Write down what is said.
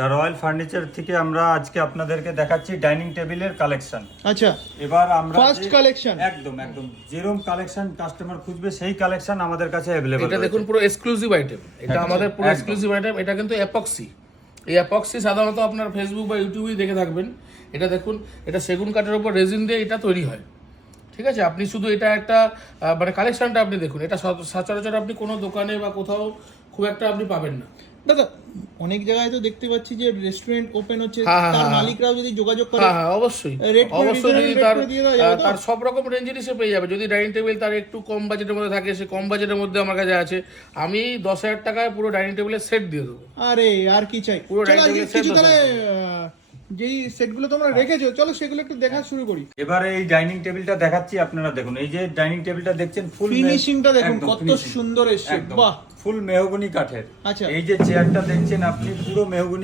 The royal furniture থেকে আমরা আজকে আপনাদেরকে দেখাচ্ছি ডাইনিং টেবিলের কালেকশন। আচ্ছা, এবার আমরা ফার্স্ট কালেকশন, একদম যেরকম কালেকশন কাস্টমার খুঁজবে সেই কালেকশন আমাদের কাছে अवेलेबल। এটা দেখুন পুরো এক্সক্লুসিভ আইটেম, এটা আমাদের পুরো এক্সক্লুসিভ আইটেম। এটা কিন্তু অ্যাপক্সি। এই অ্যাপক্সি সাধারণত আপনার ফেসবুক বা ইউটিউবেই দেখে থাকবেন। এটা দেখুন, এটা সেগুন কাঠের উপর রেজিন দিয়ে এটা তৈরি হয়। ঠিক আছে, আপনি শুধু এটা একটা মানে কালেকশনটা আপনি দেখুন, এটা সচরাচর আপনি কোনো দোকানে বা কোথাও খুব একটা আপনি পাবেন না। দাদা অনেক জায়গায় তো দেখতে পাচ্ছি যে রেস্টুরেন্ট ওপেন হচ্ছে, হ্যাঁ, তার হ্যাঁ, মালিকরাও যদি যোগাযোগ করে, হ্যাঁ অবশ্যই Rate করে অবশ্যই, যদি reasonable তার rate করে দিয়ে দেওয়া যাবে তো? তার সব রকম রেঞ্জেরই সে পেয়ে যাবে। যদি ডাইনিং টেবিল তার একটু কম বাজেটের মধ্যে থাকে, সে কম বাজেটের মধ্যে আমার কাছে আছে। আমি 10,000 টাকায় পুরো ডাইনিং টেবিলের সেট দিয়ে দেবো। আরে আর কি চাই। পুরো চলো আজকে dining table কিছু set তাহলে যেই সেটগুলো তোমরা রেখেছো, চলো সেগুলো একটু দেখা শুরু করি। এবারে এই ডাইনিং টেবিলটা দেখাচ্ছি, আপনারা দেখুন। এই যে ডাইনিং টেবিলটা দেখছেন, ফুল ফিনিশিংটা দেখুন কত সুন্দর এসছে, বাহ। ফুল মেহগনি কাঠের। আচ্ছা। এই যে চেয়ারটা দেখছেন আপনি, পুরো মেহগনি